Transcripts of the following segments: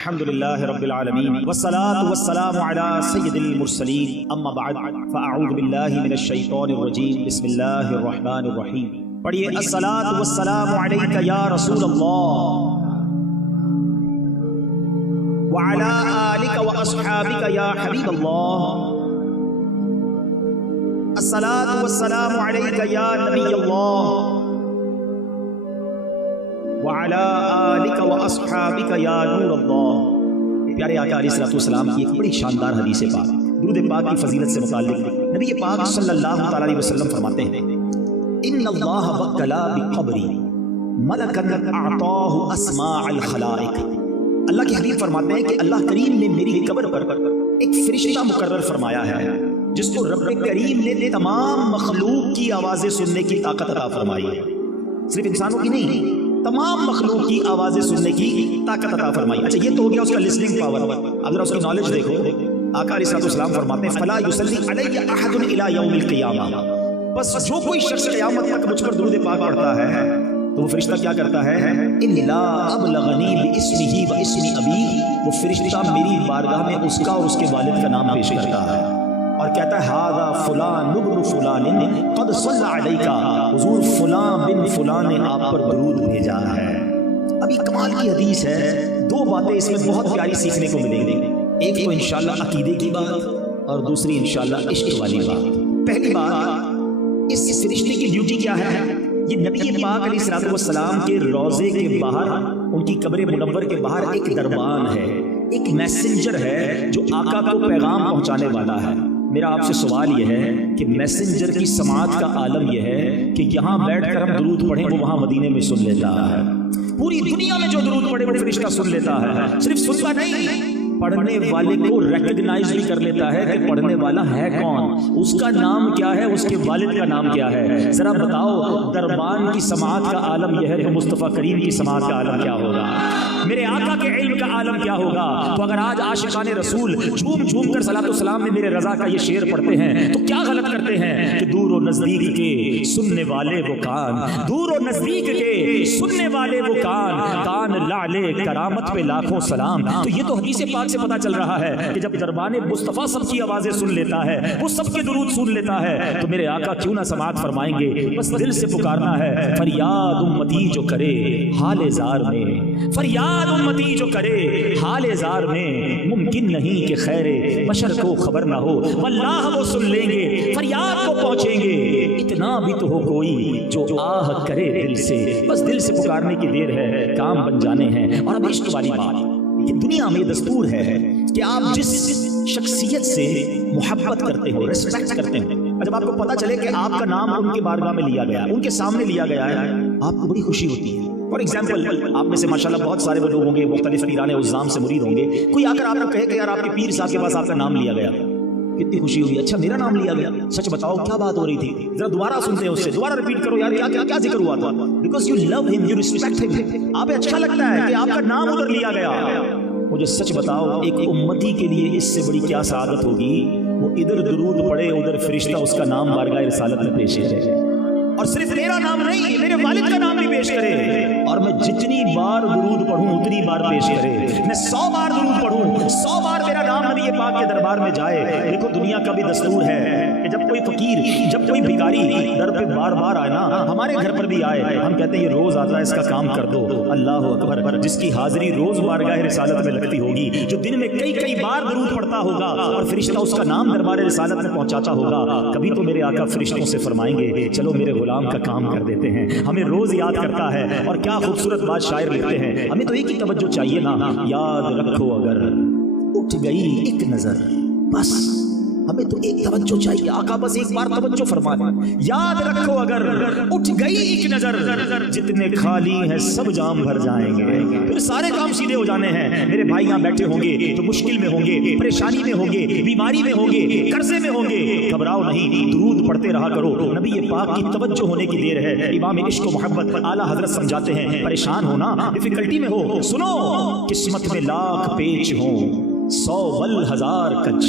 الحمد لله رب العالمين والصلاة والسلام على سيد المرسلين اما بعد فاعوذ بالله من الشیطان الرجیم بسم اللہ الرحمن الرحیم. پڑھیے الصلاة والسلام علیک یا رسول اللہ وعلى آلک واصحابک یا حبیب اللہ. الصلاة والسلام علیک یا نبی اللہ وعلى آلک واصحابک یا نور اللہ. پیارے آقا علیہ الصلوۃ والسلام کی ایک بڑی شاندار حدیث پاک درود پاک کی فضیلت سے متعلق نبی پاک صلی اللہ تعالی علیہ وسلم فرماتے ہیں ان اللہ وکلا بقبری ملکا اعطاہ اسماء الخلائق. اللہ کے حبیب فرماتے ہیں کہ اللہ کریم نے میری قبر پر ایک فرشتہ مقرر فرمایا ہے جس کو رب کریم نے تمام مخلوق کی آوازیں سننے کی طاقت عطا فرمائی ہے. صرف انسانوں کی نہیں، تمام مخلوق کی آوازیں سننے کی طاقت عطا فرمائی. اچھا یہ تو ہو گیا اس کا لسننگ پاور. اگر اس کی نالج دیکھو، آقا علیہ الصلوۃ والسلام فرماتے ہیں فلا یصلی علی احد الی یوم القیامہ، بس جو کوئی شخص قیامت تک مجھ پر درود پاک پڑھتا ہے تو وہ فرشتہ کیا کرتا ہے الا ابلغنی باسمہ و اسم ابی، وہ فرشتہ میری بارگاہ میں اس کا اور اس کے والد کا نام پیش کرتا ہے اور کہتا ہے ھذا فلان ابن فلان قد صلی علیک، حضور فلان بن فلان نے آپ پر درود بھیجا ہے. ابھی کمال کی حدیث ہے، دو باتیں اس میں بہت پیاری سیکھنے کو ملیں گی. ایک تو انشاءاللہ عقیدے کی بات اور دوسری انشاءاللہ عشق والی بات. پہلی بات، اس فرشتے کی ڈیوٹی کیا ہے؟ یہ نبی پاک علیہ الصلوۃ والسلام کے روضے کے باہر، ان کی قبر منور کے باہر ایک دربان ہے، ایک میسنجر ہے جو آقا کو پیغام پہنچانے والا ہے. میرا آپ سے سوال یہ ہے کہ میسنجر کی سماعت کا عالم یہ ہے کہ یہاں بیٹھ کر ہم درود پڑھیں وہ وہاں مدینے میں سن لیتا ہے. پوری دنیا میں جو درود پڑھے وہ فرشتہ سن لیتا ہے. صرف سنتا نہیں، پڑھنے والے کو ریکگنائز بھی کر لیتا ہے کہ پڑھنے والا ہے کون، اس کا نام کیا ہے، اس کے والد کا نام کیا ہے. ذرا بتاؤ دربان کی سماعت کا عالم یہ ہے تو مصطفیٰ کریم کی سماعت کا عالم کیا ہوگا، میرے آقا کے علم کا عالم کیا ہوگا. تو اگر آج عاشقان رسول جھوم جھوم کر صلاۃ والسلام میں میرے رضا کا یہ شعر پڑھتے ہیں تو کیا غلط کرتے ہیں کہ دور و نزدیک کے سننے والے وہ کان، دور و نزدیک کے سننے والے وہ کان، کان لعلے کرامت پہ لاکھوں سلام. تو یہ تو حدیث پاک سے پتا چل رہا ہے کہ جب دربان مصطفیٰ سب کی آوازیں سن لیتا ہے، وہ سب کے درود سن لیتا ہے، تو میرے آقا کیوں نہ سماعت فرمائیں گے. بس دل سے پکارنا ہے فریاد امتی جو کرے حال زار میں، فریاد امتی جو کرے حال زار میں، ممکن نہیں کہ خیر بشر کو خبر نہ ہو، واللہ وہ سن لیں گے فریاد کو پہنچیں گے. اتنا بھی تو ہو کوئی جو آہ کرے دل سے، بس دل سے پکارنے کی دیر ہے، کام بن جانے ہیں. اور اب عشق والی بات کہ دنیا میں دستور ہے کہ آپ جس شخصیت سے محبت کرتے ہو، ریسپیکٹ کرتے ہو، جب آپ کو پتا چلے کہ آپ کا نام ان کے بارگاہ میں لیا گیا ہے، ان کے سامنے لیا گیا ہے، آپ کو بڑی خوشی ہوتی ہے. فار ایگزامپل آپ میں سے ماشاءاللہ بہت سارے وہ لوگ ہوں گے مختلف پیران عظام سے مرید ہوں گے، کوئی آ کر آپ کو کہے کہ یار آپ کے پیر صاحب کے پاس آپ کا نام لیا گیا، کتنی خوشی ہوئی. اچھا میرا نام لیا گیا، سچ بتاؤ کیا بات ہو رہی تھی، ذرا دوبارہ سنتے ہیں اس سے، دوبارہ ریپیٹ کرو یار کیا ذکر ہوا تھا. بیکاز یو لو ہم، یو ریسپیکٹ ہم، آپ اچھا لگتا ہے کہ آپ کا نام ادھر لیا گیا. مجھے سچ بتاؤ ایک امتی کے لیے اس سے بڑی کیا سعادت ہوگی، وہ ادھر درود پڑھے ادھر فرشتہ اس کا نام بارگاہ رسالت میں پیش کرے، اور صرف میرا نام نہیں میرے والد کا نام بھی پیش کرے. اور میں جتنی بار درود پڑھوں اتنی بار پیش کرے. میں 100 بار درود پڑھوں 100 بار میرا نام نبی پاک کے دربار میں جائے. دیکھو دنیا کا بھی دستور ہے کہ جب کوئی فقیر، جب کوئی بھکاری در پہ بار بار آئے نا، ہمارے گھر پر بھی آئے، ہم کہتے ہیں یہ روز آتا ہے، اس کا کام کر دو. اللہ اکبر. جس کی حاضری روز بارگاہ رسالت میں لگتی ہوگی، جو دن میں کئی بار درود پڑھتا ہوگا اور فرشتہ اس کا نام دربار رسالت میں پہنچاتا ہوگا، کبھی تو میرے آقا فرشتوں سے فرمائیں گے چلو میرے غلام کا کام کر دیتے ہیں. ہمیں روز یاد کرتا ہے. اور کیا خوبصورت بات شاعر لکھتے ہیں، ہمیں تو ایک ہی توجہ چاہیے نا، یاد رکھو اگر اٹھ گئی ایک نظر، بس ہمیں تو ایک توجہ چاہیے. آقا بس ایک بار توجہ فرمائے، یاد رکھو اگر اٹھ گئی ایک نظر، جتنے خالی ہیں سب جام بھر جائیں گے، پھر سارے کام سیدھے ہو جانے ہیں. میرے بھائی یہاں بیٹھے ہوں گے تو مشکل میں ہوں گے، پریشانی میں ہوں گے، بیماری میں ہوں گے، قرضے میں ہوں گے، گھبراؤ نہیں، درود پڑھتے رہا کرو. نبی پاک کی توجہ ہونے کی دیر ہے. امام عشق و محبت اعلیٰ حضرت سمجھاتے ہیں پریشان ہونا، ڈیفیکلٹی میں ہو، سنو قسمت میں لاکھ پیچ ہوں 100 ول ہزار کچ،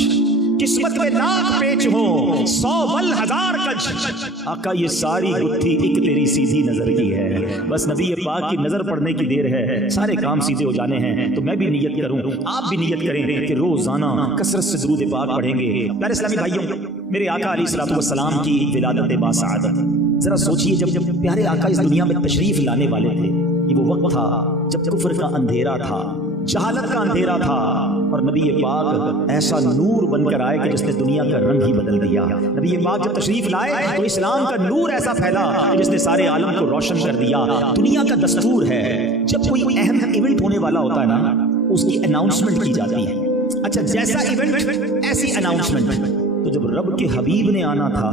किस्मत में लाख पेच हो, 100 बल 1000 कज। आका ये सारी गुत्थी एक तेरी सीधी नजर की है। बस नबी पाक की नजर पड़ने की देर है, सारे काम सीधे हो जाने हैं। तो मैं भी नियत करूं, आप भी नियत करें कि रोजाना कसरत से दुरूद पाक पढ़ेंगे। प्यारे इस्लामी भाइयों, मेरे आका अलैहिस्सलातु वस्सलाम की विलादत बासआदत, जरा सोचिए जब प्यारे आका इस दुनिया में तशरीफ लाने वाले थे, ये वो वक्त था जब कुफ्र का अंधेरा था, जहालत का अंधेरा था, और नबी पाक ऐसा नूर बनकर आए कि जिसने दुनिया का रंग ही बदल दिया। नबी पाक जब तशरीफ लाए तो इस्लाम का नूर ऐसा फैला कि जिसने सारे आलम को रोशन कर दिया। दुनिया का दस्तूर है, जब कोई अहम इवेंट होने वाला होता है ना, उसकी अनाउंसमेंट की जाती है। अच्छा, जैसा इवेंट ऐसी अनाउंसमेंट। तो जब रब के हबीब ने आना था,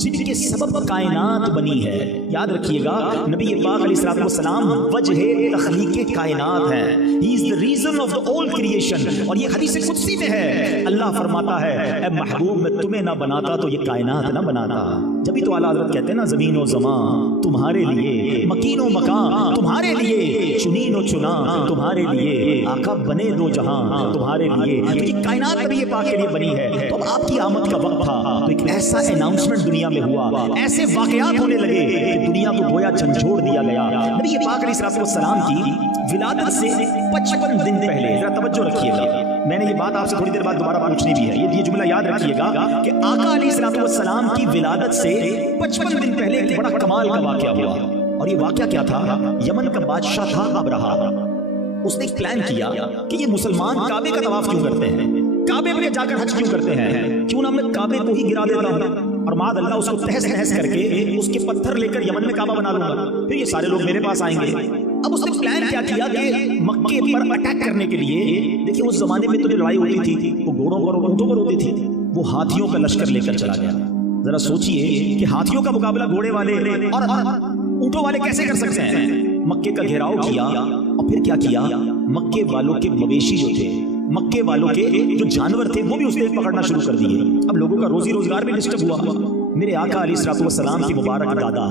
जिनके सबब कायनात बनी है, याद रखिएगा नबी पाक अलैहिस्सलातु वस्सलाम वजह तख्लीक कायनात है। He is the reason of the all creation. और ये हदीस कुदसी में है, अल्लाह फरमाता है, ए महबूब मैं तुम्हें ना बनाता तो ये कायनात ना बनाता। जब भी तो आला हज़रत कहते हैं ना, ज़मीन व ज़मान तुम्हारे लिए, मकीन व मकान तुम्हारे लिए, चुनीन व चुना तुम्हारे लिए, आका बने दो जहां तुम्हारे लिए, क्योंकि कायनात नबी पाक के लिए बनी है। तो अब आपकी आमद का वक्त था, तो एक ऐसा अनाउंसमेंट दुनिया में हुआ, ऐसे वाकयात होने लगे कि दुनिया को गोया झंझोड़ दिया गया। नबी पाक अलैहिस्सलातु वस्सलाम की विलादत से 55 दिन पहले, जरा तवज्जो रखिएगा, मैंने ये बात आपसे थोड़ी देर बाद दोबारा पूछनी भी है, ये जुमला याद रखिएगा कि आका अलैहिस्सलातु वस्सलाम की विलादत से 55 दिन पहले एक बड़ा कमाल का वाकया हुआ। और ये वाकया क्या था? यमन का बादशाह था अबरहा। उसने एक प्लान किया कि ये मुसलमान काबे का तवाफ क्यों करते हैं, काबे में जाकर हज क्यों करते हैं, क्यों ना मैं काबे को ही गिरा देता हूं और माद अल्लाह उसको तहस नहस करके उसके पत्थर लेकर यमन में काबा बना लूंगा, फिर ये सारे लोग मेरे पास आएंगे। अब उसने प्लान क्या किया कि मक्के पर अटैक करने के लिए, देखिए उस जमाने में तो जो लड़ाई होती थी वो घोड़ों पर और ऊंटों पर होती थी, वो हाथियों का लश्कर लेकर चला गया। जरा सोचिए कि हाथियों का मुकाबला घोड़े वाले और ऊंटों वाले कैसे कर सकते हैं। मक्के का घेराव किया और फिर क्या किया, मक्के वालों के मवेशी जो थे, मक्के वालों के जो जानवर थे, वो भी उसने पकड़ना शुरू कर दिए। अब लोगों का रोजी रोजगार भी डिस्टर्ब हुआ। मेरे आका अलैहिस्सलातु वस्सलाम की मुबारक दादा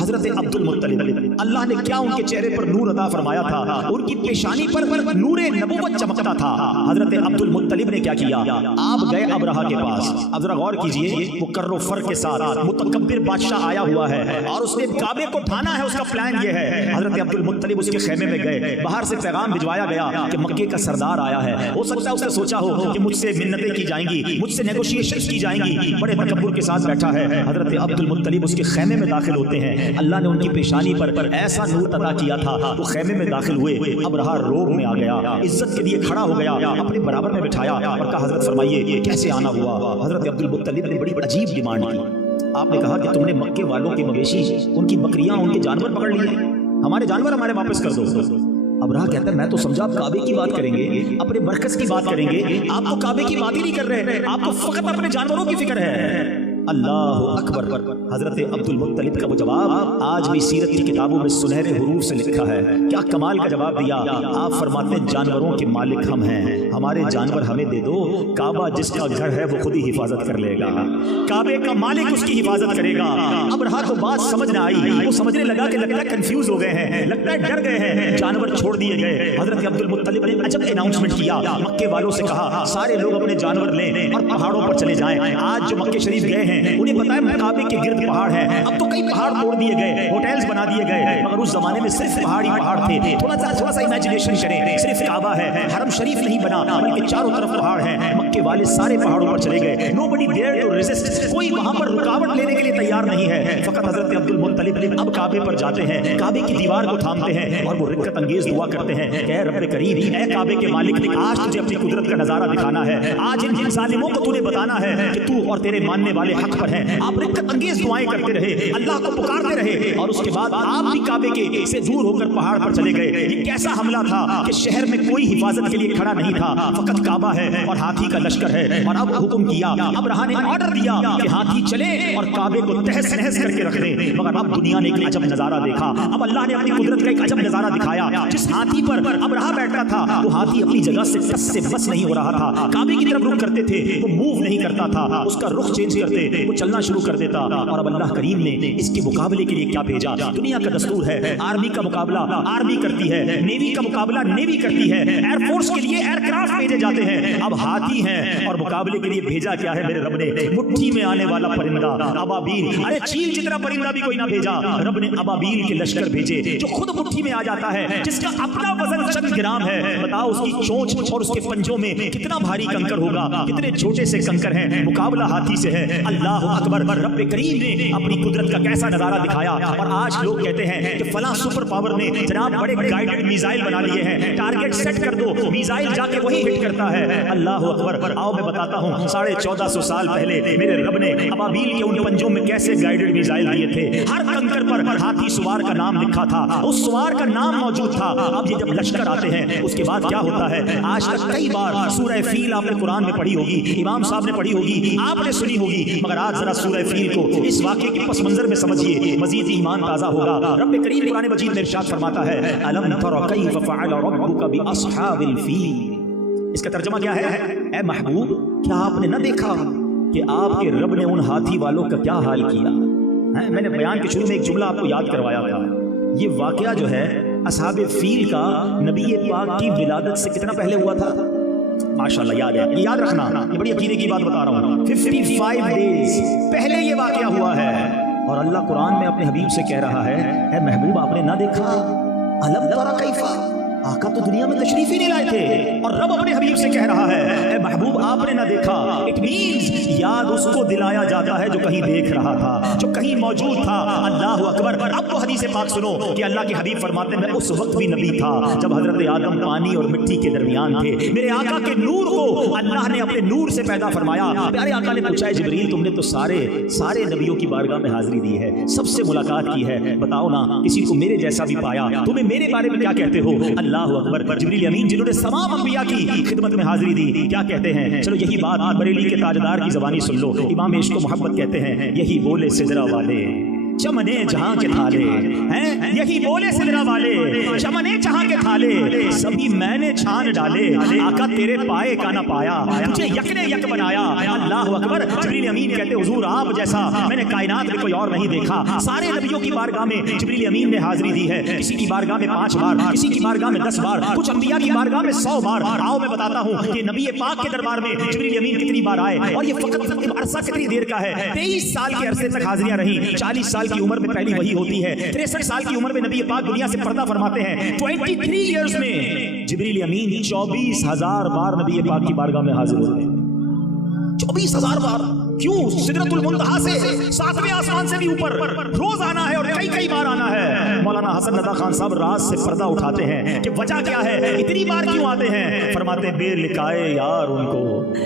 हजरत अब्दुल मुत्तलिब, अल्लाह ने क्या उनके चेहरे पर नूर अता फरमाया था, उनकी पेशानी पर नूरे नबुव्वत चमकता था। हजरत अब्दुल मुत्तलिब ने क्या किया, आप गए अबरहा के पास। अब जरा गौर कीजिए, वो कर्रो फर के साथ मुतकब्बिर बादशाह आया हुआ है और उसने काबे को ढाना है, उसका प्लान ये है। हजरत अब्दुल मुत्तलिब उसके खेमे में गए, बाहर से पैगाम भिजवाया गया कि मक्के का सरदार आया है। हो सकता है उसने सोचा हो कि मुझसे मिन्नतें की जाएंगी, मुझसे नेगोशिएशन की जाएंगी, बड़े तकब्बुर के साथ बैठा है। हजरत अब्दुल मुत्तलिब उसके खेमे में दाखिल होते हैं, अल्लाह ने उनकी पेशानी पर ऐसा नूर अता किया था, वो खेमे में दाखिल हुए। अबरहा रोब में आ गया, इज्जत के लिए खड़ा हो गया, अपने बराबर में बिठाया और कहा, हजरत फरमाइए कैसे आना हुआ। हजरत अब्दुल मुत्तलिब ने बड़ी अजीब डिमांड की। आपने कहा कि तुमने मक्के वालों के मवेशी, उनकी बकरियां, उनके जानवर पकड़ लिए, हमारे जानवर हमारे वापस कर दो। अबरहा कहता है, मैं तो समझा आप काबे की बात करेंगे, अपने मरकज की बात करेंगे, आप तो काबे की बात ही नहीं कर रहे, आपको फकत अपने जानवरों की फिक्र है। अल्लाह अकबर। हजरत अब्दुल मुत्तलिब का वो जवाब आज भी सीरत की किताबों में सुनहरे हुरूफ से लिखा है। क्या कमाल का जवाब दिया। आप फरमाते हैं, जानवरों के मालिक हम हैं, हमारे जानवर हमें दे दो, काबा जिसका घर है वो खुद ही हिफाजत कर लेगा, काबे का मालिक उसकी हिफाजत करेगा। अबरहा को बात समझ न आई, वो समझने लगा कि लगता है कंफ्यूज हो गए हैं, लगता है डर गए हैं, जानवर छोड़ दिए गए। हजरत अब्दुल मुत्तलिब ने अजब अनाउंसमेंट किया, मक्के वालों से कहा, सारे लोग अपने जानवर लें और पहाड़ों पर चले जाएं। आज जो मक्के शरीफ गए हैं उन्हें पता है काबे के गिर्द पहाड़ है, अब तो कई पहाड़ तोड़ दिए गए, होटल्स बना दिए गए, मगर उस जमाने में सिर्फ पहाड़ ही पहाड़ थे। थोड़ा सा इमेजिनेशन करें, सिर्फ काबा है, हरम शरीफ नहीं बना, बल्कि चारों तरफ पहाड़ हैं। मक्के वाले सारे पहाड़ों पर चले गए, नोबडी डेयर टू रेजिस्ट, कोई वहां पर रुकावट लेने के लिए तैयार नहीं है। फकत हजरत अब्दुल मुत्तलिब अब काबे पर जाते हैं, काबे की दीवार को थामते हैं और वो रिक्कत अंगेज दुआ करते हैं, ऐ रब्बे करीम, ऐ काबे के मालिक, आज तुझे अपनी कुदरत का नजारा दिखाना है, आज इन जालिमों को तूने बताना है कि तू और तेरे मानने वाले हक पर हैं। आप रिक्कत अंगेज दुआएं करते रहे, अल्लाह को पुकारते रहे और उसके बाद आप भी काबे के से दूर होकर पहाड़ पर चले गए। ये कैसा हमला था कि शहर में कोई हिफाजत के लिए खड़ा नहीं था, फकत काबा है और हाथी का लश्कर है। और अब हुक्म किया, अब अबरहा ने ऑर्डर दिया कि हाथी चले और काबे को तहस नहस करके रख दे। मगर अब दुनिया ने एक अजब नजारा देखा, अब अल्लाह ने अपनी कुदरत का एक अजब नजारा दिखाया। जिस हाथी पर अबरहा बैठा था वो हाथी अपनी जगह से बस नहीं हो रहा था, काबे की तरफ रुख करते थे वो मूव नहीं करता था, उसका रुख चेंज करते वो चलना शुरू कर देता। और अब अल्लाह करीम ने इसके मुकाबले के लिए क्या भेजा? दुनिया का दस्तूर है, आर्मी का मुकाबला आर्मी करती है, नेवी का मुकाबला नेवी करती है, एयरफोर्स के लिए एयरक्राफ्ट भेजे जाते हैं। अब हाथी हैं और मुकाबले के लिए भेजा क्या है मेरे रब ने? मुट्ठी में आने वाला परिंदा अबाबील। अरे चील जितना परिंदा भी कोई ना भेजा, रब ने अबाबील के लश्कर भेजे जो खुद मुट्ठी में आ जाता है, जिसका अपना वजन चंद ग्राम है। बताओ उसकी चोंच और उसके पंजों में कितना भारी कंकर होगा, कितने छोटे से कंकर हैं। मुकाबला हाथी से है। अल्लाह अकबर। रब करीम ने अपनी कुदरत का कैसा नजारा दिखाया। और आज लोग कहते हैं कि फला सुपर पावर ने जनाब बड़े गाइडेड मिसाइल बना लिए हैं, टारगेट सेट कर दो, मिसाइल जाके वही हिट करता है। अल्लाह अकबर। आओ मैं बताता हूँ 1450 साल पहले मेरे रब ने अबाबील के उन पंजों में कैसे गाइडेड मिसाइल दिए थे। हर कंकर पर हाथी सवार का नाम लिखा था, उस सवार का नाम मौजूद था। अब ये जब लश्कर आते हैं उसके बाद क्या होता है? आज तक कई बार सूरह फील आपने कुरान में पढ़ी होगी, इमाम साहब ने पढ़ी होगी, आपने सुनी होगी, मगर आज जरा सूरह फील को इस वाक़े के पस मंजर में समझिए, मजीद ईमान ताज़ा होगा। रब करीम कुरान मजीद में इरशाद फरमाता है, अलम तरा कैफ फ़अल रब्बुका बिअस्हाबिल फील। इसका तर्जुमा क्या है? ए महबूब, क्या आपने न देखा कि आपके रब ने उन हाथी वालों का क्या हाल किया है? मैंने बयान के शुरू में एक जुमला आपको याद करवाया था। ये वाक़या जो है असहाबे फील का नबी पाक की विलादत से कितना पहले हुआ था? माशाल्लाह याद है, ये याद रखना, ये बड़ी अकीदे की बात बता रहा हूँ। 55 डेज पहले ये वाक़या हुआ है। और अल्लाह कुरान में अपने हबीब से कह रहा है, ए महबूब आपने ना देखा? अलम तरा कैफा, आका तो दुनिया में तशरीफ ही नहीं लाए थे। और रब अपने हबीब से कह रहा है, ए महबूब आपने ना देखा। इट मींस याद उसको दिलाया जाता है जो कहीं देख रहा था, जो कहीं मौजूद था। अल्लाह अकबर। अब वो हदीस पाक सुनो कि अल्लाह के हबीब फरमाते हैं, मैं उस वक्त भी नबी था जब हजरत आदम पानी और मिट्टी के दरमियान थे। मेरे आका के नूर को अल्लाह ने अपने नूर से पैदा फरमाया। प्यारे आका ने पूछा, है जिब्रील तुमने तो सारे नबियों की बारगाह में हाजिरी दी है, सबसे मुलाकात की है, बताओ ना किसी को मेरे जैसा भी पाया, तुम्हें मेरे बारे में क्या कहते हो? अल्लाह अकबर। जिब्रील अमीन जिन्होंने तमाम अंबिया की खिदमत में हाजिरी दी, क्या कहते हैं? चलो यही बात बरेली के ताजदार की ज़बानी सुन लो। इमाम इश्क मोहब्बत कहते हैं, यही बोले सिदरा वाले चमने जहां के थाले हैं, यही बोले सिदरा वाले चमने जहां के थाले, सभी मैंने छान डाले, आका तेरे पाए का ना पाया, तुझे यकने यक बनाया। अल्लाह अकबर। जिब्रील अमीन कहते, हुजूर आप जैसा मैंने कायनात में कोई और नहीं देखा। सारे नबियों की बारगाह में जिब्रील अमीन ने हाजिरी दी है, किसी की बारगाह में 5 बार, किसी की बारगाह में 10 बार, कुछ अंबिया की बारगाह में 100 बार। आओ मैं बताता हूँ कि नबी पाक के दरबार में जिब्रील अमीन कितनी बार आए, और ये फकत अरसा कितनी देर का है? 23 साल के अरसे तक हाजिरियां रही। 40 साल की उम्र में पहली वही होती है, 63 साल की उम्र में नबी पाक दुनिया से पर्दा फरमाते हैं। 23 इयर्स में जिब्रील अमीन 24,000 बार नबी पाक की बारगाह में हाजिर होते हैं। 24,000 बार। क्यों? सिदरतुल मुंतहा से 7वें आसमान से भी ऊपर रोज आना है और कई बार आना है। मौलाना हसन रजा खान साहब रात से पर्दा उठाते हैं कि वजह क्या है, इतनी बार क्यों आते हैं? फरमाते बेर लिखाए यार उनको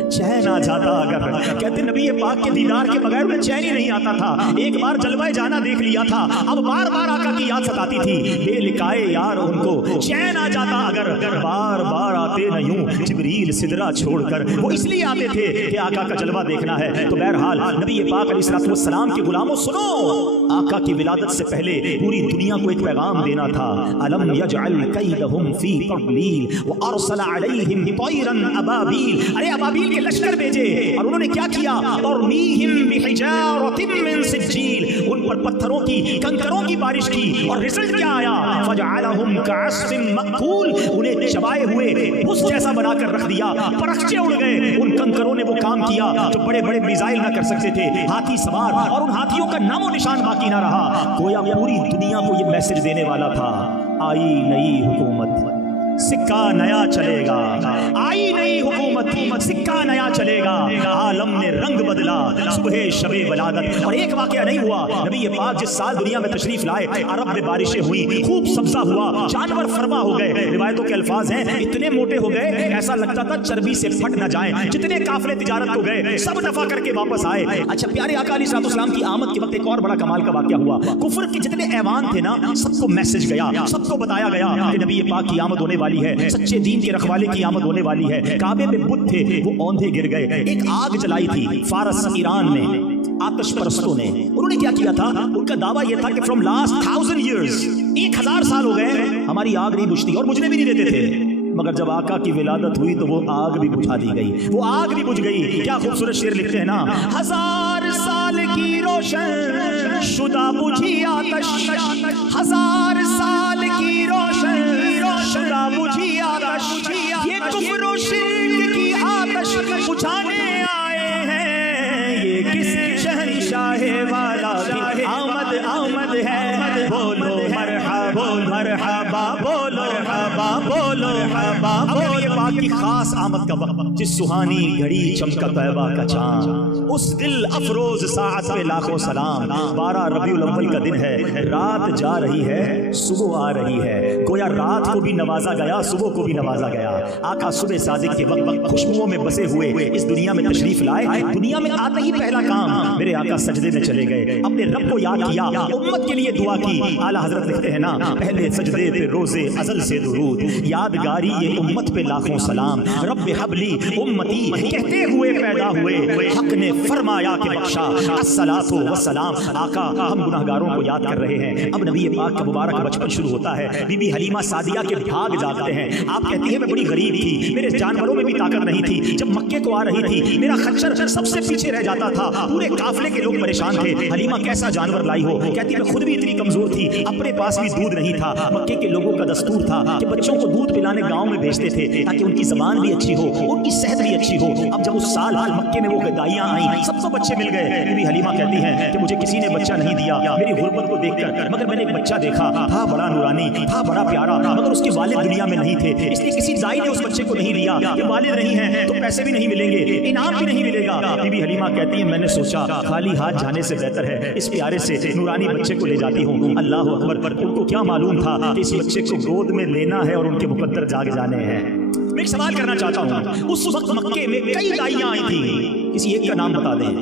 चैन आ जाता अगर। कहते नबी पाक के दीदार के बगैर में चैन ही नहीं आता था। एक बार जलवाए जाना देख लिया था, अब बार बार आका की याद सताती थी। बेर लिखाए यार उनको चैन आ जाता अगर, बार बार आते न यूं जिब्रील सिदरा छोड़कर। वो इसलिए आते थे कि आका का जलवा देखना है। तो बहरहाल नबी पाक अलैहिस्सलाम के गुलामों सुनो, आका की विलादत से पहले पूरी दुनिया को एक पैगाम देना था। अलम यजअल कैदहुम फी तदलील व अरसल अलैहिम तैरन अबाबील। अरे अबाबील के लश्कर भेजे और उन्होंने क्या किया? तरमीहिम बिहिजारतिम मिन सिज्जील, उन पर पत्थरों की, कंकरों की बारिश की। और रिजल्ट क्या आया? फजअलहुम कअस्फिन मअकूल, उन्हें चबाए हुए भुस जैसा बनाकर रख दिया, परखचे उड़ गए। उन कंकरों ने वो काम किया जो बड़े बड़े मिसाइल ना कर सकते थे, हाथी सवार, और उन हाथियों का नामो निशान बाकी ना रहा। गोया पूरी दुनिया को ये मैसेज देने वाला था, आई नई हुकूमत, सिक्का नया चलेगा। आई नई हुकूमत, सिक्का नया चलेगा। आलम ने रंग बदला, सुबह शबे वलादत। और एक वाकया नहीं हुआ, नबी पाक जिस साल दुनिया में तशरीफ लाए, अरब में बारिशें हुई, खूब सब्जा हुआ, जानवर फरमा हो गए। रिवायतों के अल्फाज हैं, इतने मोटे हो गए ऐसा लगता था चर्बी से फट न जाए। जितने काफिले तिजारत को गए सब नफा करके वापस आए। अच्छा, प्यारे आका अलैहिस्सलाम की आमद के वक्त एक और बड़ा कमाल का वाकया हुआ। कुफर के जितने ऐवान थे ना, सबको मैसेज गया, सबको बताया गया कि नबी पाक की आमद होने वाली है, सच्चे दीन के रखवाले की आमद होने वाली है। काबे में बुत थे, वो औंधे गिर गए। एक आग जलाई थी फारस ईरान में आतिश परस्तों ने। उन्होंने क्या किया था? उनका दावा यह था कि फ्रॉम लास्ट 1000 years, 1000 साल हो गए हमारी आग नहीं बुझती, और बुझने भी नहीं देते थे। मगर जब आका की विलादत हुई तो वो आग भी बुझा दी गई, वो आग भी बुझ गई। क्या खूबसूरत शेर लिखते हैं ना, 1000 साल की रोशन शुदा बुझी आतश, 1000 साल की रोशन शुदा बुझी आतश, ये कुफ्र और शिर्क की आतश बुझाने आए हैं, ये किस शहंशाह वाला की आमद आमद है। बोलो मरहबा मरहबा, बोलो मरहबा, बोलो मरहबा। अब नबी पाक की खास आमद का वक्त, जिस सुहानी घड़ी चमका तैबा का चांद, उस दिल अफरोज साअत पे लाखों सलाम। 12 रबीउल अव्वल का दिन है, रात जा रही है, सुबह आ रही है। गोया रात को भी नवाजा गया, सुबह को भी नवाजा गया। आका सुबह सादिक के वक्त खुशबुओं में बसे हुए इस दुनिया में तशरीफ लाए। दुनिया में आते ही पहला काम मेरे आका सजदे में चले गए, अपने रब को याद किया, उम्मत के लिए दुआ की। आला हजरत लिखते हैं ना, पहले सजदे पे रोजे अजल से दुरूद, यादगारी ये उम्मत पे लाखों सलाम। रब्बे हबली उम्मती कहते हुए पैदा हुए, हक ने फरमाया कि बख्शा अस्सलातु वस्सलाम। आका हम गुनाहगारों को याद कर रहे हैं। अब नबी पाक का मुबारक बचपन शुरू होता है। बीबी हलीमा सादिया के भाग जागते हैं। आप कहती है मैं बड़ी गरीब थी, मेरे जानवरों में भी ताकत नहीं थी, जब मक्के को आ रही थी मेरा खच्चर सबसे पीछे रह जाता था, पूरे काफले के लोग परेशान थे। हलीमा कैसा जानवर लाई हो? कहती मैं खुद भी इतनी कमजोर थी, अपने पास भी दूध नहीं था। मक्के के लोगों का दस्तूर था कि बच्चों को दूध पिलाने गांव में भेजते थे ताकि उनकी जबान भी अच्छी हो, उनकी सेहत भी अच्छी हो। अब जब उस साल मक्के में वो गदाइयां आई, सबको बच्चे मिल गए। बीबी हलीमा कहती हैं कि मुझे किसी ने बच्चा नहीं दिया मेरी गुर्बत को देखकर, मगर मैंने एक बच्चा देखा, था बड़ा नूरानी, था बड़ा प्यारा, मगर उसके वालिद दुनिया में नहीं थे, इसलिए किसी दाई ने उस बच्चे को नहीं लिया। कि वालिद नहीं है तो पैसे भी नहीं मिलेंगे, इनाम भी नहीं मिलेगा। बीबी हलीमा कहती है मैंने सोचा खाली हाथ जाने से बेहतर है इस प्यारे से नूरानी बच्चे को ले जाती हूँ। अल्लाह अकबर, उनको क्या मालूम था कि इस बच्चे को गोद में लेना है और उनके मुकद्दर जाग जाने हैं। मैं एक सवाल करना चाहता हूँ, उस वक्त मक्के में कई दाइयां आई थी, किसी एक का नाम बता दें।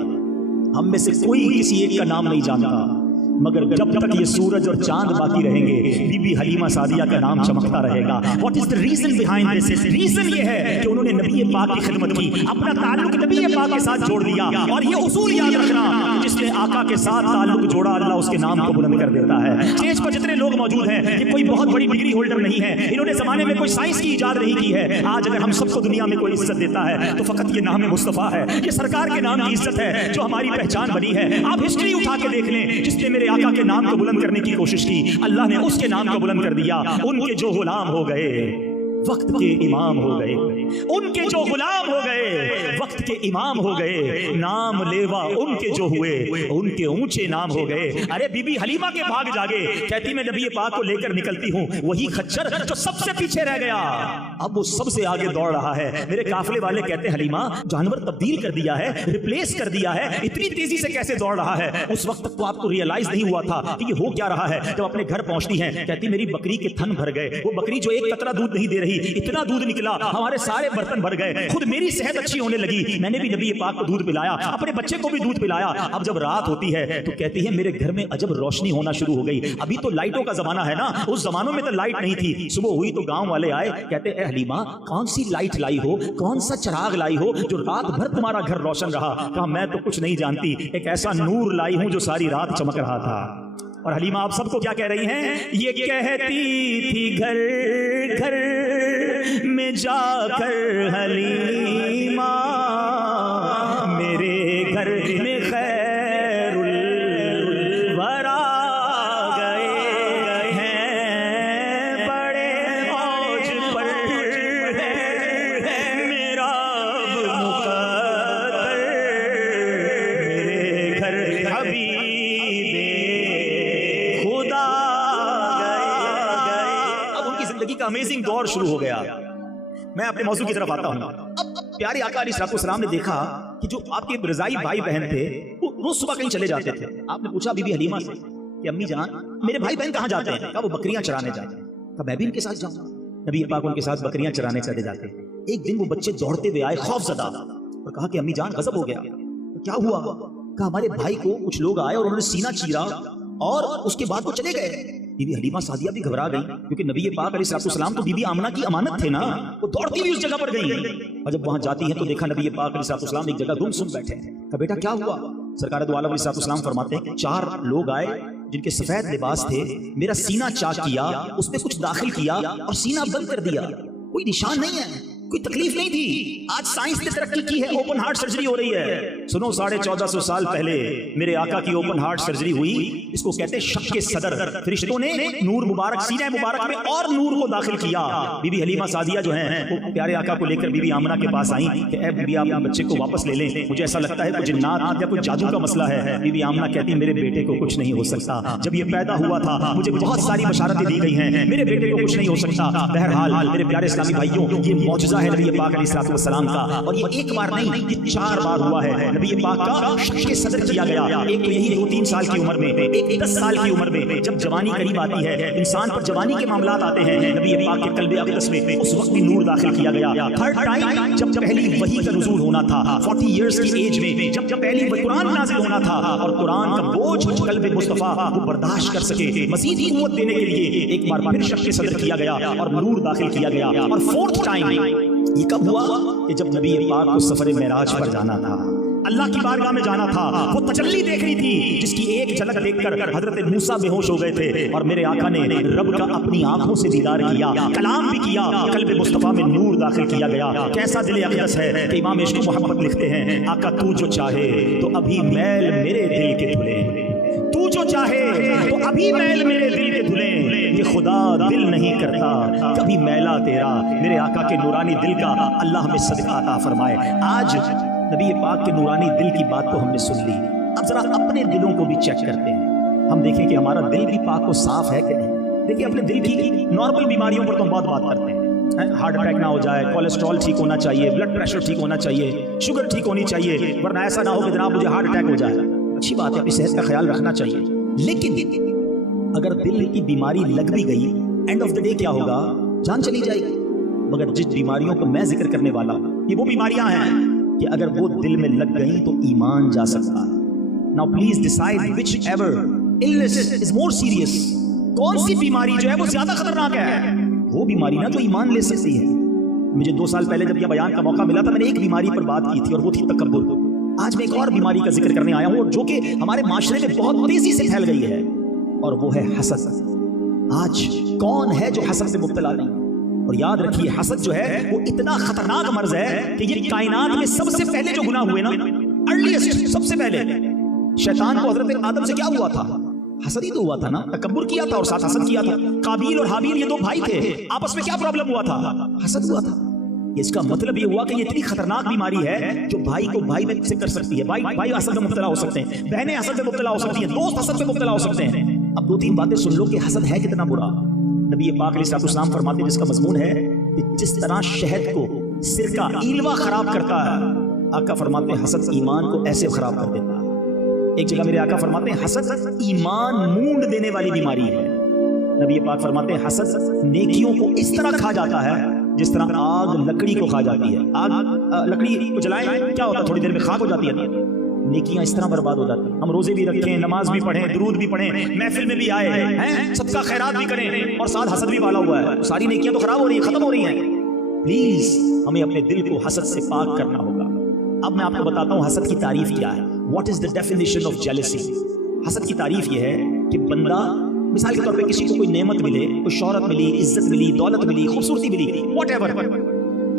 हम में से कोई किसी एक का नाम नहीं जानता, मगर जब तक ये सूरज और चांद बाकी रहेंगे बीबी हलीमा सादिया का नाम चमकता रहेगा। What is the reason behind this? Reason ये है कि उन्होंने नबी पाक की खिदमत की, अपना ताल्लुक नबी पाक के साथ जोड़ दिया। और ये उसूल याद रखना, जिसने आका के साथ ताल्लुक जोड़ा अल्लाह उसके नाम को बुलंद कर देता है। स्टेज पर जितने लोग मौजूद हैं ये कोई बहुत बड़ी डिग्री होल्डर नहीं है, इन्होंने जमाने में कोई साइंस की इजाद नहीं की है। आज अगर हम सबको दुनिया में कोई इज्जत देता है तो फकत ये नाम मुस्तफा है, ये सरकार के नाम की इज्जत है जो हमारी पहचान बनी है। आप हिस्ट्री उठा के देख लें, जिसने मेरे आका के नाम को बुलंद करने की कोशिश की अल्लाह ने उसके नाम को बुलंद कर दिया। उनके जो गुलाम हो गए वक्त के इमाम हो गए, उनके जो गुलाम हो गए वक्त के इमाम हो गए। नाम लेवा उनके जो हुए उनके ऊंचे नाम हो गए। अरे बीबी हलीमा के भाग जागे, कहती मैं नबी पाक को लेकर निकलती हूँ, वही खच्चर जो सबसे पीछे रह गया अब वो सबसे आगे दौड़ रहा है। मेरे काफले वाले कहते हैं हलीमा जानवर तब्दील कर दिया है, रिप्लेस कर दिया है, इतनी तेजी से कैसे दौड़ रहा है? उस वक्त तक तो आपको रियलाइज नहीं हुआ था कि ये हो क्या रहा है। जब अपने घर पहुंचती हैं कहती मेरी बकरी के थन भर गए, वो बकरी जो एक कतरा दूध नहीं दे रही, इतना दूध निकला हमारे सारे बर्तन भर गए। खुद मेरी सेहत अच्छी होने लगी, मैंने भी नबी पाक को दूध पिलाया, अपने बच्चे को भी दूध पिलाया। अब जब रात होती है तो कहती है मेरे घर में अजब रोशनी होना शुरू हो गई। अभी तो लाइटों का जमाना है ना, उस जमानों में तो लाइट नहीं थी। सुबह हुई तो गांव वाले आए, कहते ए हलीमा कौन सी लाइट लाई हो, कौन सा चिराग लाई हो जो रात भर तुम्हारा घर रोशन रहा? कहा मैं तो कुछ नहीं जानती, एक ऐसा नूर लाई हूं जो सारी रात चमक रहा था। और हलीमा आप सबको क्या कह रही हैं? ये कहती थी घर घर में जाकर हलीमा मेरे घर में खैरुल वरा गए हैं, बड़े औज पर है मेरा मुकद्दर, मेरे घर हबीबे खुदा गए। अब उनकी जिंदगी का अमेजिंग दौर शुरू हो गया। मैं अपने मौजू की तरफ आता हूं। अब प्यारे आका अलैहिस्सलाम ने देखा कि जो आपके रज़ाई भाई बहन थे वो रोज सुबह कहीं चले जाते थे। आपने पूछा बीबी हलीमा से कि अम्मी जान मेरे भाई बहन कहाँ जाते हैं? कहा वो बकरियां चराने जाते हैं। कहा मैं भी इनके साथ जाऊंगा। नबी पाक उनके साथ बकरियां चराने चले जाते हैं। एक दिन वो बच्चे दौड़ते हुए आए खौफजदा और कहा कि अम्मी जान गजब हो गया। तो क्या हुआ? कहा हमारे भाई को कुछ लोग आए और उन्होंने सीना चीरा और उसके बाद वो चले गए। बीबी हलीमा सादिया भी घबरा गई क्योंकि नबी पाक अलैहिस्सलाम तो बीबी आमना की अमानत थे ना। वो दौड़ती हुई उस जगह पर गई और जब वहां जाती है तो देखा नबी पाक अलैहिस्सलाम एक जगह गुमसुम बैठे हैं। कहा बेटा क्या हुआ? सरकार दो आलम अलैहिस्सलाम फरमाते हैं 4 लोग आए जिनके सफेद लिबास थे, मेरा सीना चाक किया, उसमें कुछ दाखिल किया और सीना बंद कर दिया। कोई निशान नहीं है, कोई तकलीफ नहीं थी। आज साइंस ने तरक्की की है, ओपन हार्ट सर्जरी हो रही है। सुनो, 1450 साल पहले मेरे आका की ओपन हार्ट सर्जरी हुई। इसको कहते हैं शक के सदर। फरिश्तों ने नूर मुबारक, सीने मुबारक में और नूर को दाखिल किया। बीबी हलीमा सादिया जो है वो प्यारे आका को लेकर बीबी आमना के पास आई कि ए बीबी, आप बच्चे को वापस ले लें, मुझे ऐसा लगता है कुछ जिन्नात या कुछ जादू का मसला है। बीबी आमना कहती, मेरे बेटे को कुछ नहीं हो सकता। जब ये पैदा हुआ था मुझे बहुत सारी बशारतें दी गई हैं, मेरे बेटे को कुछ नहीं हो सकता। बहरहाल मेरे प्यारे इस्लामी भाइयों, ये मौजज़ा है नबी पाक अलैहिस्सलाम का, और ये एक बार नहीं, ये 4 बार हुआ है। नबी पाक का शक के सदर किया गया। एक तो यही 2-3 साल की उम्र में, एक 10 साल की उम्र में, जब जवानी करीब आती है, इंसान पर जवानी के मामलात आते हैं, नबी पाक के कल्बे अक़दस में उस वक्त भी नूर दाखिल किया गया। थर्ड टाइम जब पहली वही का नुज़ूल होना था, 40 इयर्स की एज में, जब पहली कुरान नाज़िल होना था, और कुरान का बोझ कल्बे मुस्तफ़ा वो बर्दाश्त कर सके, मज़ीद क़ुव्वत देने के लिए एक बार फिर शक के सदर किया गया और नूर दाखिल किया गया। और फोर्थ टाइम ये कब हुआ कि जब नबी पाक को सफर मेराज पर जाना था, अल्लाह की बारगाह में जाना था। वो तजल्ली देखनी थी जिसकी एक झलक देखकर हजरत मूसा बेहोश हो गए थे, और मेरे आका ने रब का अपनी आंखों से दीदार किया, कलाम भी किया, कल्बे मुस्तफा में नूर दाखिल किया गया। कैसा दिल अक़दस है कि इमाम इश्क़ मोहब्बत लिखते हैं, आका तू जो चाहे तो अभी मैल मेरे दिल के धुले, तू जो चाहे तो अभी मैल मेरे दिल के धुले, ये खुदा दिल नहीं करता कभी मैला तेरा। मेरे आका के नूरानी दिल का अल्लाह में सदका अता फरमाए। आज नबी पाक के नूरानी दिल की बात तो हमने सुन ली, अब जरा अपने दिलों को भी चेक करते हैं, हम देखें कि हमारा दिल भी पाक को साफ है कि नहीं। देखिए, अपने दिल की नॉर्मल बीमारियों पर तो हम बहुत बात करते हैं, हार्ट अटैक ना हो जाए, कोलेस्ट्रॉल ठीक होना चाहिए, ब्लड प्रेशर ठीक होना चाहिए, शुगर ठीक होनी चाहिए, वरना ऐसा ना हो कि जनाब मुझे हार्ट अटैक हो जाए। अच्छी बात है, अपनी सेहत का ख्याल रखना चाहिए, लेकिन अगर दिल की बीमारी लग भी गई, एंड ऑफ द डे क्या होगा, जान चली जाएगी। मगर जिस बीमारियों को मैं जिक्र करने वाला, ये वो बीमारियां हैं कि अगर वो दिल में लग गई तो ईमान जा सकता है। Now please decide which ever illness is more serious. कौन सी बीमारी जो है वो ज्यादा खतरनाक है? वो बीमारी ना जो ईमान ले सकती है। मुझे 2 साल पहले जब यह बयान का मौका मिला था, मैंने एक बीमारी पर बात की थी और वो थी तकब्बुर। आज मैं एक और बीमारी का जिक्र करने आया हूं जो कि हमारे माशरे में बहुत तेजी से फैल गई है, और वो है हसद। आज कौन है जो हसद से मुब्तला नहीं? और याद रखिए, हसद जो है वो इतना खतरनाक मर्ज है कि ये कायनात में सबसे पहले जो गुनाह हुए ना, अर्लीस्ट, सबसे पहले शैतान को हजरत आदम से क्या हुआ था? हसद ही तो हुआ था ना, तकब्बुर किया था और साथ हसद किया था। काबील और हाबील ये 2 भाई थे, आपस में क्या प्रॉब्लम हुआ था? हसद हुआ था। इसका मतलब ये हुआ कि ये इतनी खतरनाक बीमारी है जो भाई को भाई में से कर सकती है। भाई हसद में मुब्तला हो सकते हैं, बहनें हसद में मुब्तला हो सकती हैं, दोस्त हसद में मुब्तला हो सकते हैं। अब 2-3 बातें सुन लो कि हसद है कितना बुरा। नबी पाक अलैहिस्सलाम फरमाते हैं, जिसका मजमून है कि जिस तरह शहद को सिरका ईलवा खराब करता है, आका फरमाते हैं हसद ईमान को ऐसे खराब कर देता है। एक जगह मेरे आका फरमाते हैं हसद ईमान मूंड देने वाली बीमारी है। नबी पाक फरमाते हैं हसद नेकियों को इस तरह खा जाता है जिस तरह आग लकड़ी को खा जाती है। आग लकड़ी को जलाएं, क्या होता है? थोड़ी देर में खाक हो जाती है। नेकियां इस तरह बर्बाद हो जाती हैं। हम रोजे भी रखें, नमाज भी पढ़ें, दुरूद भी पढ़ें, महफिल में भी आए हैं, सबका खैरात भी करें, और साथ हसद भी वाला हुआ है, सारी नेकियां तो खराब हो रही है, खत्म हो रही हैं। प्लीज हमें अपने दिल को हसद से पाक करना होगा। अब मैं आपको बताता हूं हसद की तारीफ क्या है। What is the definition of jealousy? हसद की तारीफ यह है कि बंदा, मिसाल के तौर पे किसी को कोई नेमत मिले, कोई शौहरत मिली, इज्जत मिली, दौलत मिली, खूबसूरती मिली, व्हाटएवर,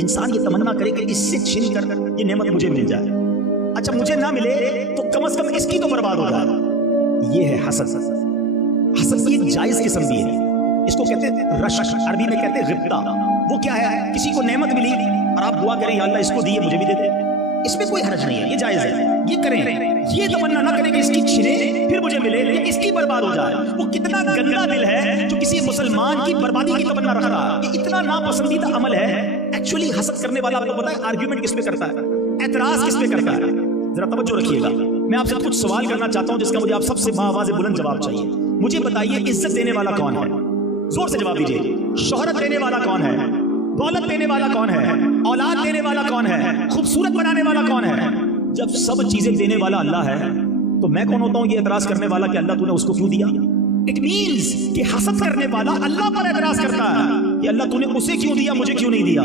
इंसान ये तमन्ना करे कि इससे छीन कर ये नेमत मुझे मिल जाए। अच्छा, मुझे ना मिले तो कम से कम इसकी तो बर्बाद हो जाए। ये है हसद। हसद की एक जायज किस्म भी है, इसको कहते हैं रशक, अरबी में कहते हैं रिब्ता। वो क्या है? किसी को नेमत मिली और आप दुआ करें, या अल्लाह इसको दिए मुझे भी दे दे, इसमें कोई हर्ज नहीं है, ये जायज है, ये करें। ये तमन्ना ना करें कि इसकी छिने फिर मुझे मिले या इसकी बर्बाद हो जाए। वो कितना गंदा दिल है जो किसी मुसलमान की बर्बादी की तमन्ना रख रहा है। ये इतना नापसंदीदा अमल है। एक्चुअली हसद करने वाला, आपको पता है आर्ग्यूमेंट किस पे करता है, एतराज किस पे करता है? जरा तवज्जो रखिएगा, मैं आपसे कुछ सवाल करना चाहता हूं जिसका मुझे आप सबसे बाआवाज़ बुलंद जवाब चाहिए। मुझे बताइए, इज्जत देने वाला कौन है? जोर से जवाब दीजिए। शोहरत देने वाला कौन है? दौलत देने वाला कौन है? औलाद देने वाला कौन है? खूबसूरत बनाने वाला कौन है? जब सब चीजें देने वाला अल्लाह है, तो मैं कौन होता हूं ये एतराज करने वाला कि अल्लाह तूने उसको क्यों दिया? इट मींस कि हसद करने वाला अल्लाह पर एतराज करता है कि अल्लाह तूने उसे क्यों दिया, मुझे क्यों नहीं दिया।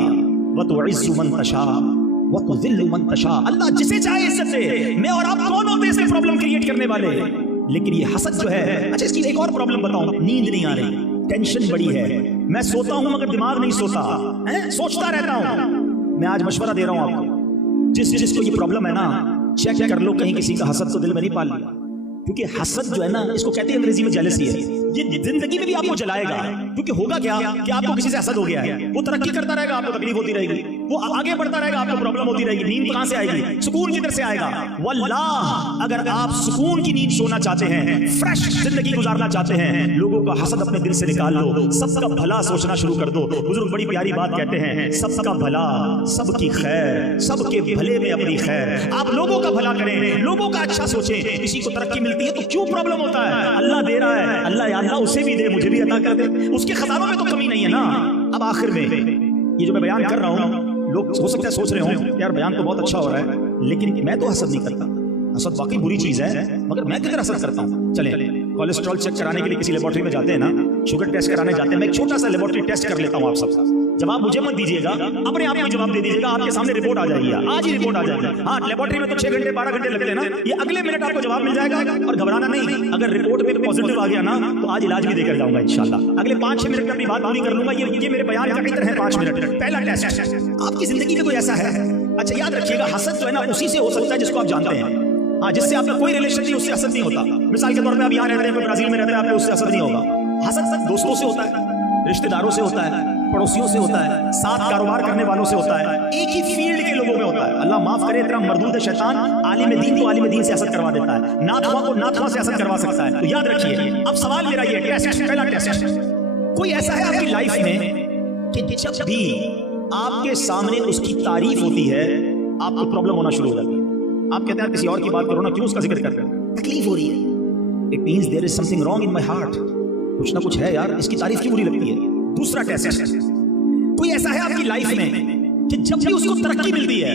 वतुइज़्ज़ु मन तशा वतुज़िल्लु मन तशा, अल्लाह जिसे चाहे इज्जत दे। मैं और आप कौन होते हैं इसमें प्रॉब्लम क्रिएट करने वाले? लेकिन ये हसद जो है, अच्छा इसकी एक और प्रॉब्लम बताऊं, नींद नहीं आ रही, टेंशन बड़ी है, मैं सोता हूं मगर दिमाग नहीं सोता है, सोचता रहता हूं। मैं आज मशवरा दे रहा हूं आपको, जिसको ये प्रॉब्लम है ना, चेक कर लो कहीं किसी का हसद तो दिल में नहीं पाल लिया, क्योंकि हसद जो है ना, इसको कहते हैं अंग्रेजी में जेलसी है। ये जिंदगी में भी आपको जलाएगा, क्योंकि होगा क्या कि आपको किसी से हसद हो गया है, वो तरक्की करता रहेगा, आपको तकलीफ होती रहेगी, वो आगे बढ़ता रहेगा, आपको प्रॉब्लम होती रहेगी। नींद कहां से आएगी? सुकून किधर से आएगा? वल्लाह, अगर आप सुकून की नींद सोना चाहते हैं, फ्रेश जिंदगी गुजारना चाहते हैं, लोगों का हसद अपने दिल से निकाल लो, सबका भला सोचना शुरू कर दो। बुजुर्ग बड़ी प्यारी बात कहते हैं, सबका भला, सबकी खैर, सबके भले में अपनी खैर। आप लोगों का भला करें, लोगों का अच्छा सोचें। किसी को तरक्की मिलती है तो क्यों प्रॉब्लम होता है? अल्लाह दे रहा है, अल्लाह या अल्लाह उसे भी दे, मुझे भी अता कर दे, उसके खजानों में तो कमी नहीं है ना। अब आखिर में ये जो मैं बयान कर रहा हूं, लोग हो सकता है सोच रहे हो यार बयान तो बहुत अच्छा हो रहा है, लेकिन मैं तो हसद नहीं करता। हसद वाकई बुरी चीज है, मगर मैं किधर हसद करता हूं? चले कोलेस्ट्रॉल चेक कराने के लिए किसी लेबोरेटरी में जाते हैं ना, शुगर टेस्ट कराने जाते हैं, मैं एक छोटा सा लेबोरेटरी टेस्ट कर लेता हूं आप सबका। जवाब मुझे मत दीजिएगा, अपने आप में जवाब दे दीजिएगा, आपके सामने रिपोर्ट आ जाएगी, आज ही रिपोर्ट आ जाएगी। हाँ, लेबोरेटरी में तो 6 घंटे 12 घंटे लगते हैं ना, ये अगले मिनट आपको जवाब मिल जाएगा। और घबराना नहीं, अगर रिपोर्ट में पॉजिटिव आ गया ना, तो आज इलाज भी देकर जाऊंगा इंशाल्लाह। अगले 5-6 मिनट में अपनी बात पूरी कर लूंगा। ये मेरे बयान का इतर है 5 मिनट। पहला टेस्ट, आपकी जिंदगी में कोई ऐसा है, अच्छा याद रखिएगा, हसद जो है ना उसी से हो सकता है जिसको आप जानते हैं। हाँ, जिससे आपका कोई रिलेशन नहीं, उससे हसद नहीं होता। मिसाल के तौर पे आप यहाँ रहते हैं, कोई ब्राजील में रहते हैं, आपको उससे हसद नहीं होगा। हसद दोस्तों से होता है, रिश्तेदारों से होता है, पड़ोसियों से होता है, साथ कारोबार करने वालों से होता है, एक ही फील्ड के लोगों में होता है। अल्लाह माफ करे, इतना मरदूद शैतान आलिम दीन को आलिम दीन से हसद करवा देता है, नाथवा को नाथवा से हसद करवा सकता है। तो याद रखिए, अब सवाल मेरा ये टेस्ट, पहला टेस्ट, कोई ऐसा है आपकी लाइफ में कि जब भी आपके सामने उसकी तारीफ होती है आपको प्रॉब्लम होना शुरू हो जाती है? आप कहते हैं किसी और की बात करो ना, क्यों उसका जिक्र कर रहे हो? तकलीफ हो रही है, it means there is something wrong in my heart, कुछ ना कुछ है यार, इसकी तारीफ क्यों बुरी लगती है? दूसरा टेस्ट, कोई ऐसा है आपकी लाइफ में कि जब भी उसको तरक्की मिलती है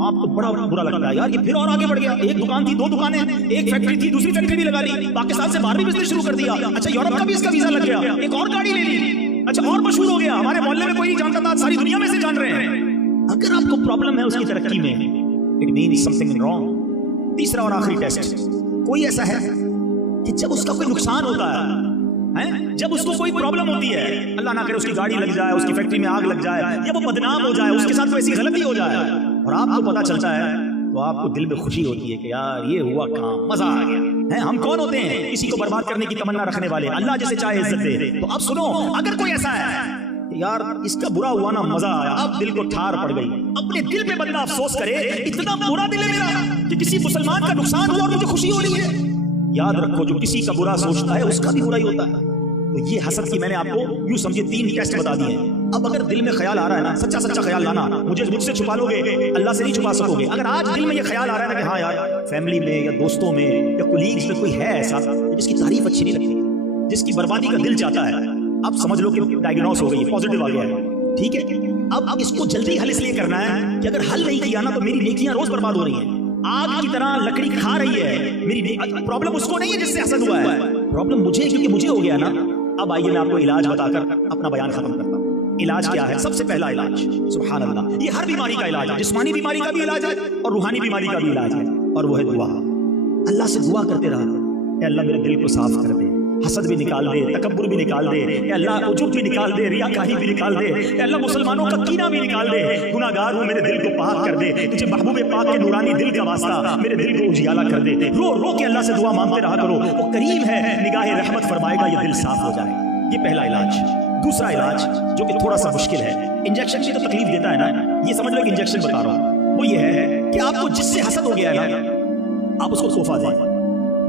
आपको बड़ा बुरा लगता है, यार ये फिर और आगे बढ़ गया, एक दुकान थी 2 दुकानें, एक फैक्ट्री थी दूसरी फैक्ट्री भी लगा ली, पाकिस्तान से बाहर भी बिजनेस शुरू कर दिया, अच्छा यूरोप का भी इसका वीजा लग गया, एक और गाड़ी ले ली, अच्छा और मशहूर हो गया, हमारे मोहल्ले में कोई नहीं जानता था, सारी दुनिया में से जान रहे हैं। अगर आपको प्रॉब्लम है उसकी तरक्की में, इट मींस समथिंग रॉन्ग। तीसरा और आखिरी टेस्ट, कोई ऐसा है कि जब उसका कोई नुकसान होता है, जब उसको कोई प्रॉब्लम होती है, अल्लाह ना करे उसकी गाड़ी लग जाए, उसकी फैक्ट्री में आग लग जाए, या वो बदनाम हो जाए, उसके साथ कोई ऐसी गलती हो जाए और आपको पता चलता है, तो आपको दिल में खुशी होती है कि यार ये हुआ काम, मजा आ गया है। हम कौन होते हैं किसी को बर्बाद करने की तमन्ना रखने वाले? अल्लाह जैसे चाहे इज्जत दे। तो अब सुनो, अगर कोई ऐसा है यार इसका बुरा हुआ ना, मजा आया, अब दिल को ठार पड़ गई, अपने दिल पे बंदा अफसोस करे, इतना बुरा दिल है मेरा कि किसी मुसलमान का नुकसान हुआ और मुझे खुशी हो रही है। याद रखो, जो किसी का बुरा सोचता है उसका भी बुरा ही होता है। तो ये हसद की मैंने आपको यूं समझे 3 टेस्ट बता दिए हैं। अब अगर दिल में ख्याल आ रहा है ना, सच्चा सच्चा ख्याल लाना, मुझसे छुपा लोगे, अल्लाह से नहीं छुपा सकोगे। अगर आज दिल में ये ख्याल आ रहा है ना कि हाँ यार फैमिली में या दोस्तों में या कोलीग्स में कोई है ऐसा जिसकी तारीफ अच्छी नहीं लगती, जिसकी बर्बादी का दिल चाहता है, अब समझ लो कि डायग्नोस हो गई, पॉजिटिव आ गया है, ठीक है। अब इसको जल्दी हल इसलिए करना है कि अगर हल नहीं किया ना तो मेरी नेकियां रोज बर्बाद हो रही हैं, आग की तरह लकड़ी खा रही है मेरी। प्रॉब्लम उसको नहीं है जिससे हसद हुआ है, प्रॉब्लम मुझे, क्योंकि मुझे हो गया ना। अब आइए मैं आपको इलाज बताकर अपना बयान खत्म करता हूँ। इलाज क्या है? सबसे पहला इलाज, सुभान अल्लाह, ये हर बीमारी का इलाज है, जिस्मानी बीमारी का भी इलाज है और रूहानी बीमारी का भी इलाज है, और वो है दुआ। अल्लाह से दुआ करते रहा, अल्लाह मेरे दिल को साफ कर दे, हसद भी निकाल दे, तकब्बुर भी निकाल दे, अल्लाह उजुब भी निकाल दे, रियाकारी भी निकाल दे, अल्लाह मुसलमानों का कीना भी निकाल दे, गुनाहगार हूं मेरे दिल को पाक कर दे, तुझे महबूब पाक के नूरानी दिल का वास्ता मेरे दिल को उजियाला कर दे। रो रो के अल्लाह से दुआ मांगते रहा करो, वो करीम है, निगाह रहमत फरमाएगा, ये दिल साफ हो जाए। ये पहला इलाज। दूसरा इलाज जो कि थोड़ा सा मुश्किल है, इंजेक्शन की तो तकलीफ देता है ना, ये समझ लो कि इंजेक्शन बता रहा हूं, वो ये है कि आपको जिससे हसद हो गया है ना, आप उसको तोहफा दें।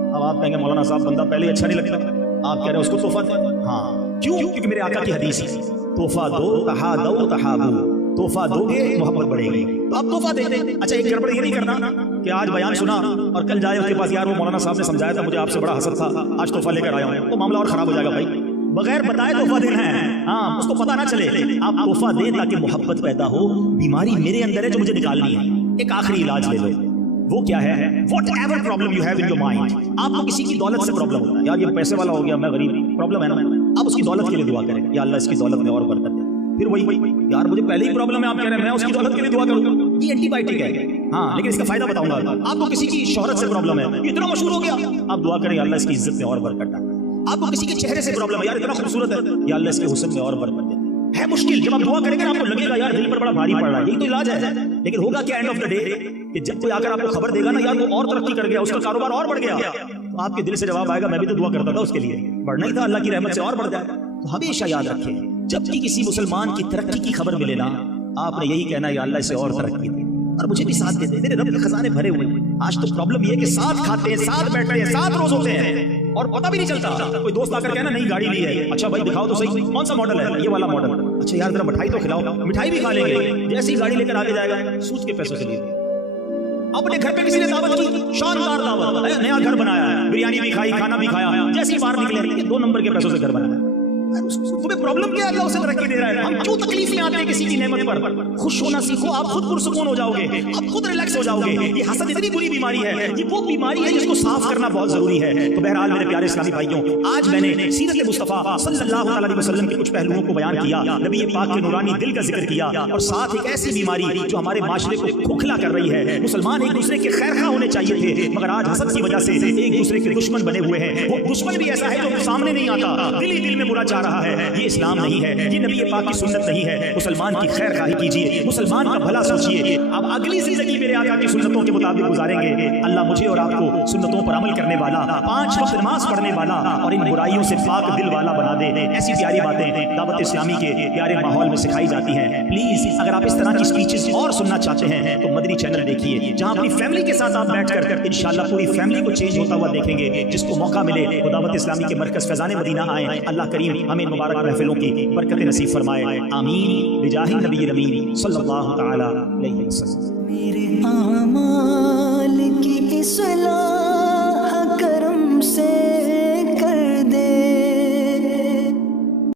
अब आप कहेंगे मौलाना साहब बंदा पहले अच्छा नहीं लगता, आप कह रहे हैं उसको तोहफा दें। हाँ, क्यों? क्योंकि मेरे आका की हदीस है, तोहफा दो तहादौ तहाबू, तोहफा दोगे मोहब्बत बढ़ेगी, तो आप तोहफा दे दें। अच्छा, एक गड़बड़ ये नहीं करना कि आज बयान सुना और कल जाए उसके पास, यार वो मौलाना साहब ने समझाया था, मुझे आपसे बड़ा हसद था, आज तोहफा लेकर आया हूं, तो मामला और खराब हो जाएगा भाई। बगैर बताए तोहफा देना है, हाँ, उसको पता ना चले, आप तोहफा दें ताकि मोहब्बत पैदा हो। बीमारी मेरे अंदर है जो मुझे निकालनी है। एक आखिरी इलाज ले लो, वो क्या है? Whatever problem you have in your mind, आपको किसी की दौलत से प्रॉब्लम होता है, यार ये पैसे वाला हो गया, मैं गरीब, प्रॉब्लम है ना, आप उसकी दौलत के लिए दुआ करें, या अल्लाह इसकी दौलत में और बरकत दे। फिर वही यार मुझे पहले ही प्रॉब्लम है, आप कह रहे हैं मैं उसकी दौलत के लिए दुआ करूँ, ये एंटीबायोटिक है। हाँ, लेकिन इसका फायदा बताऊंगा। आपको किसी की शोहरत से प्रॉब्लम है, इतना मशहूर हो गया, आप दुआ करें अल्लाह इसकी इज्जत में और बरकत डाले। آپ کو کسی کے چہرے سے پرابلم ہے، یار اتنا خوبصورت ہے، یا اللہ اس کے حسن میں اور برکت دے. ہے مشکل، جب آپ دعا کریں گے آپ کو لگے گا یار دل پر بڑا بھاری پڑ رہا ہے، یہی تو علاج ہے. لیکن ہوگا کیا اینڈ آف دا ڈے کہ جب کوئی آ کر آپ کو خبر دے گا نا یار وہ اور ترقی کر گیا، اس کا کاروبار اور بڑھ گیا، تو آپ کے دل سے جواب آئے گا میں بھی تو دعا کرتا تھا اس کے لیے، بڑھنا ہی تھا، اللہ کی رحمت سے اور بڑھ جائے. تو ہمیشہ یاد رکھیں جب بھی کسی مسلمان کی ترقی کی خبر ملے نا آپ نے یہی کہنا ہے یا اللہ اسے اور ترقی دے اور مجھے بھی ساتھ دے دے، میرے رب کے خزانے بھرے ہوئے ہیں. آج تو پرابلم یہ ہے کہ ساتھ کھاتے ہیں، ساتھ بیٹھتے ہیں، ساتھ روز ہوتے ہیں اور پتہ بھی نہیں چلتا. کوئی دوست آ کر کہنا نئی گاڑی لی ہے، اچھا بھائی دکھاؤ تو صحیح کون سا ماڈل ہے، یہ والا ماڈل. اچھا یار ذرا مٹھائی تو کھلاؤ، مٹھائی بھی کھا لیں گے، جیسی گاڑی لے کر آگے جائے گا سود کے پیسوں سے لیے. اپنے گھر پہ کسی نے دعوت کی، شاندار دعوت، نیا گھر بنایا ہے، بریانی بھی کھائی، کھانا بھی کھایا، جیسے ہی باہر نکلے یہ 2 نمبر کے پیسوں سے گھر بنایا. تمہیں پرابلم کیا ہے؟ اللہ اسے ترقی دے رہا ہے. ہم کیوں تکلیف میں آتے ہیں کسی کی نعمت پر؟ خوش ہونا سیکھو، آپ خود پرسکون ہو جاؤ گے، آپ خود ریلیکس ہو جاؤ گے. یہ حسد اتنی بری بیماری ہے، یہ وہ بیماری ہے جس کو صاف کرنا بہت ضروری ہے. تو بہرحال میرے پیارے اسلامی بھائیوں، آج میں نے سیرت مصطفیٰ صلی اللہ علیہ وسلم کے کچھ پہلوؤں کو بیان کیا، نبی پاک کے نورانی دل کا ذکر کیا، اور ساتھ ایک ایسی بیماری جو ہمارے معاشرے کو کھوکھلا کر رہی ہے. مسلمان ایک دوسرے کے خیر خواہ ہونے چاہیے تھے، مگر آج حسد کی وجہ سے ایک دوسرے کے دشمن بنے ہوئے ہیں. وہ دشمن بھی ایسا ہے جو سامنے نہیں آتا، دل ہی دل میں برا چاہ رہا ہے. یہ اسلام نہیں ہے، یہ نبی پاک کی سنت نہیں ہے. مسلمان کی خیر خواہی کیجیے، مسلمان کا بھلا سوچیے. اب اگلی زندگی میرے آقا کی سنتوں کے مطابق گزاریں گے. اللہ مجھے اور آپ کو سنتوں پر عمل کرنے والا، 5 وقت نماز پڑھنے والا اور ان برائیوں سے پاک دل والا بنا دے. ایسی پیاری باتیں دعوت اسلامی کے پیارے ماحول میں سکھائی جاتی ہیں. پلیز اگر آپ اس طرح کی اسپیچز اور سننا چاہتے ہیں تو مدنی چینل دیکھیے، جہاں اپنی فیملی کے ساتھ آپ بیٹھ کر انشاءاللہ پوری فیملی کو چینج ہوتا ہوا دیکھیں گے. جس کو موقع ملے وہ دعوت اسلامی کے مرکز فیضان مدینہ آئیں. اللہ کریم ہمیں مبارک محفلوں کی برکت نصیب فرمائے. آمین بجاہ نبی الامین صلی اللہ تعالی علیہ وسلم. میرے اعمال کی